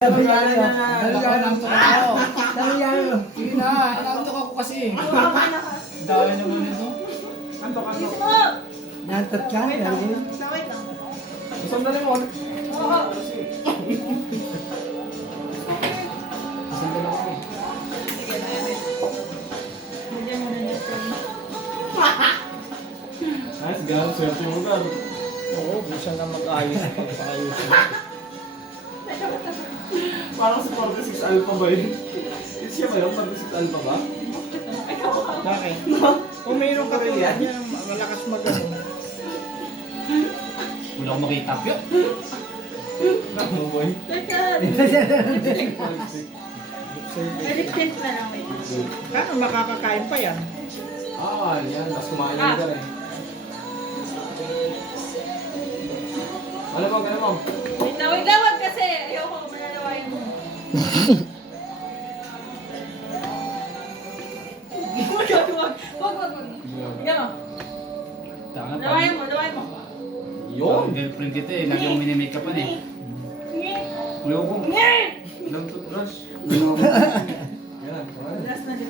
Sabi yan. Sige na, inaantok ako kasi. Dami naman ito. Antok. Nantot ka? Sandali mo. Sandali ako eh. Nice, gano'n. Swerte mo ka. Oo, gusto na mag-ayos. Pag-ayos. Parang si 46 Alpha ba yun? Siya ba yun? 46 Alpha ba? Bakit? Kung mayroon ka rin yan, malakas mag-ano. Wala akong makita. Yun! Naku, boy. Repeat na lang eh. Kano makakakain pa yan? Yan. Tapos kumain lang ka eh. Alam mo. Wait lang, wag kasi. Ayoko, mananawain mo. Wag. Tingnan mo. Tanga pa. Nawain mo. Yun. Girlfriend kita eh. Lagi akong minimake upan eh. Ayoko. Ngit! Ilang toothbrush? Ayoko. Yan. Last na dito.